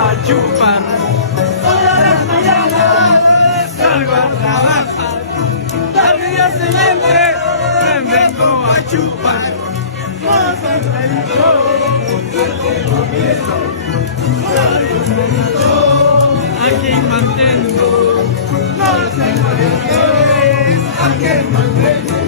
A chupar. Todas las mañanas salgo a trabajar. Al día siguiente me vengo a chupar. Aquí mantengo. No sé qué es, aquí mantengo.